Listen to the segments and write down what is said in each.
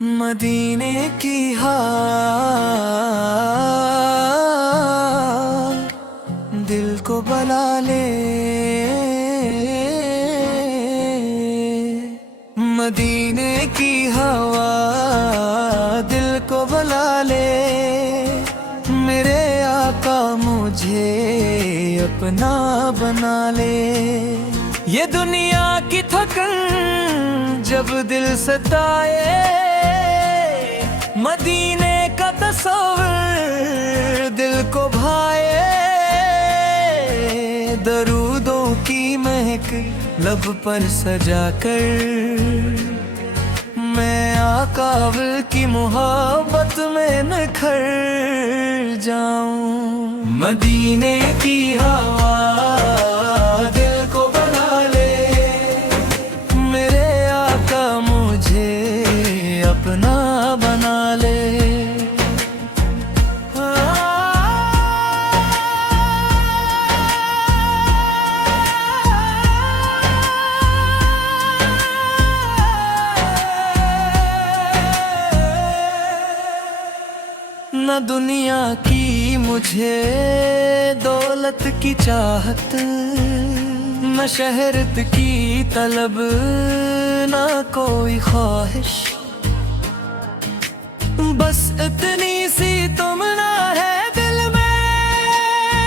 मदीने की हाल दिल को बला ले। मदीने की हवा दिल को बला ले। मेरे आका मुझे अपना बना ले। ये दुनिया की थकन जब दिल सताए, मदीने का तस्वीर दिल को भाए। दरूदों की महक लब पर सजा कर मैं आकाबिल की मोहब्बत में निखर जाऊं। मदीने की हवा दिल को बना ले। मेरे आका मुझे अपना बना ले। न दुनिया की मुझे दौलत की चाहत, न शहरत की तलब, न कोई ख्वाहिश। बस इतनी सी तुमना है दिल में,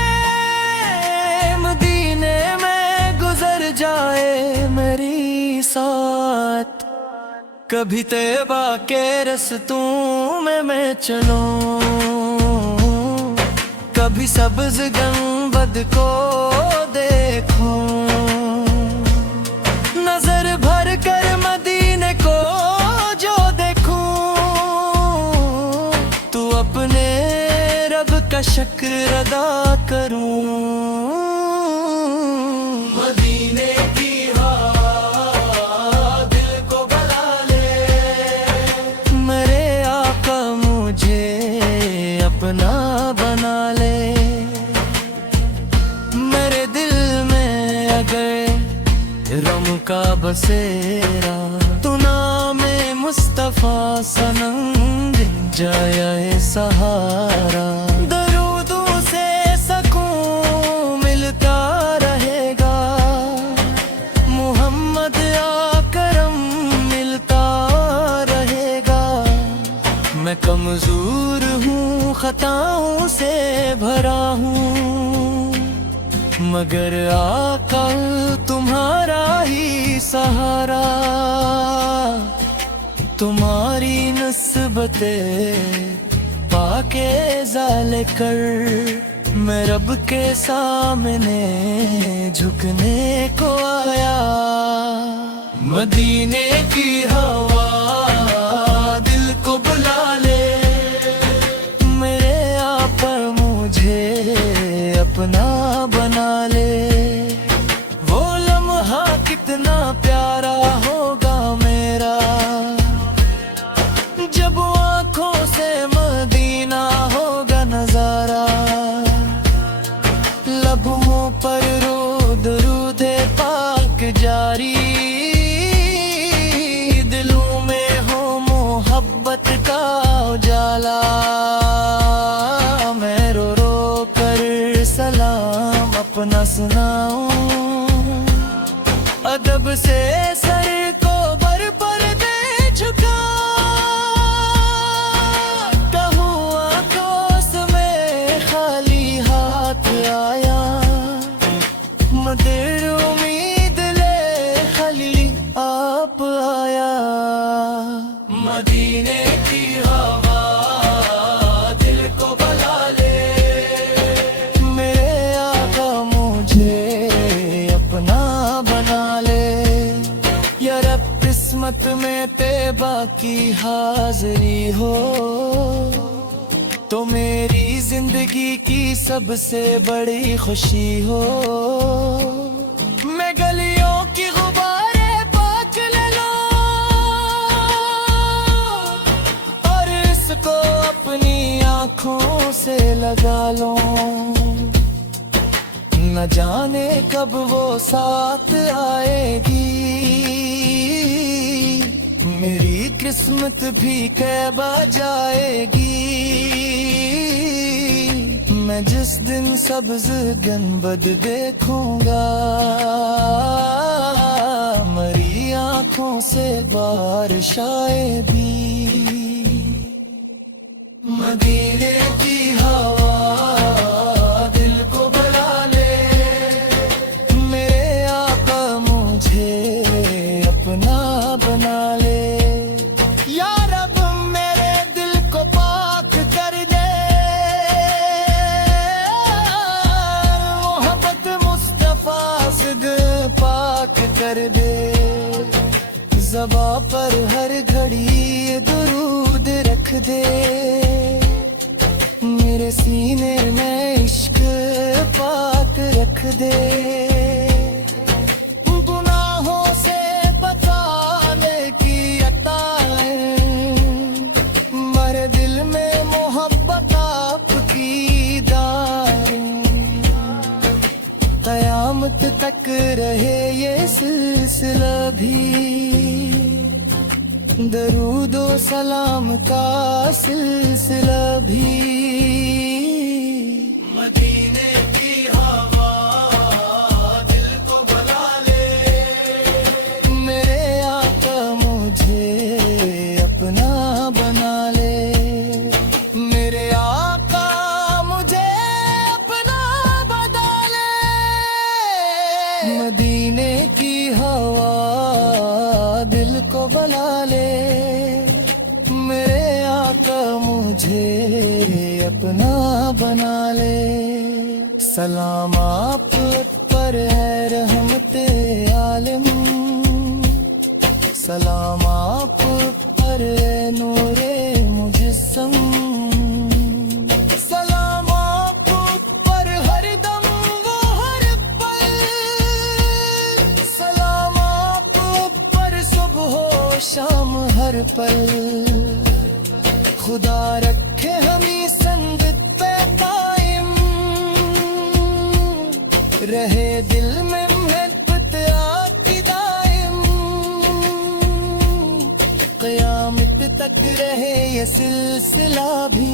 मदीने में गुजर जाए मेरी साथ। कभी तैबा के रस्तों में मैं चलूं, कभी सब्ज गंबद को देखूं। नजर भर कर मदीने को जो देखूं, तू अपने रब का शुक्र अदा करूं। मदीने की हवा दिल को बला ले। मेरे आका मुझे अपना बना ले। मेरे दिल में अगर रम का बसेरा, तू नाम मुस्तफा सनम दिन जाए सहारा। दरूदों से सकून मिलता रहेगा, मोहम्मद आकरम मिलता रहेगा। मैं कमजोर हूँ, खताओं से भरा हूँ, मगर आका तुम्हारा ही सहारा। तुम्हारी नस्बते पाके जाले कर मैं रब के सामने झुकने को आया। मदीने की हवा दिल को बुला ले। मेरे आका मुझे अपना बना ले। वो लम्हा कितना प्यारा होगा मेरा, जब आँखों से मदीना होगा नजारा। लबों पर दरूदे पाक जारी, दिलों में हो मोहब्बत का उजाला। मैं रो रो कर सलाम अपना सुनाऊं, अदब से सर को बर पर दे झुका। कहूँ आंखों से मैं खाली हाथ आया, मगर उम्मीद ले खाली आप आया। मदीने की हवा दिल को बला ले। मेरे आका मुझे अपना बना ले। या रब किस्मत में तैबा की हाजिरी हो, तो मेरी जिंदगी की सबसे बड़ी खुशी हो। मैं गलियों की गुब्बारे पाक ले लूं, और इसको अपनी आँखों से लगा लूं। न जाने कब वो साथ आएगी, मेरी किस्मत भी कै बजाएगी। मैं जिस दिन सब्ज गंबद देखूंगा, मरी आंखों से बारिश आए भी। मदीने की हवा दिल को बुला ले, मेरे आका मुझे अपना बना ले। या रब मेरे दिल को पाक कर दे, मोहब्बत मुस्तफा से पाक कर दे। ज़बां पर हर घड़ी दुरूद रख दे, मेरे सीने में इश्क पाक रख दे। गुनाहों से बचाने की अताएं, मेरे दिल में मोहब्बत आपकी दाएं। क़यामत तक रहे ये सिलसिला भी, दरूदो सलाम का सिलसिला भी। मदीने की हवा दिल को बुला ले, मेरे आका मुझे अपना बना ले। मेरे आका मुझे अपना बना ले। मदीने की हवा दिल को बुला ले, मेरे आका मुझे अपना बना ले। सलाम आप पर है रहमते आलम, सलाम आप पर है नूरे मुजस्सम। सलाम आप पर हर दम वो हर पल, सलाम आप पर सुबह शाम हर पल। खुदा रखे हमें संगत पे कायम, रहे दिल में मोहब्बत आपकी दायम। क़यामत तक रहे ये सिलसिला भी।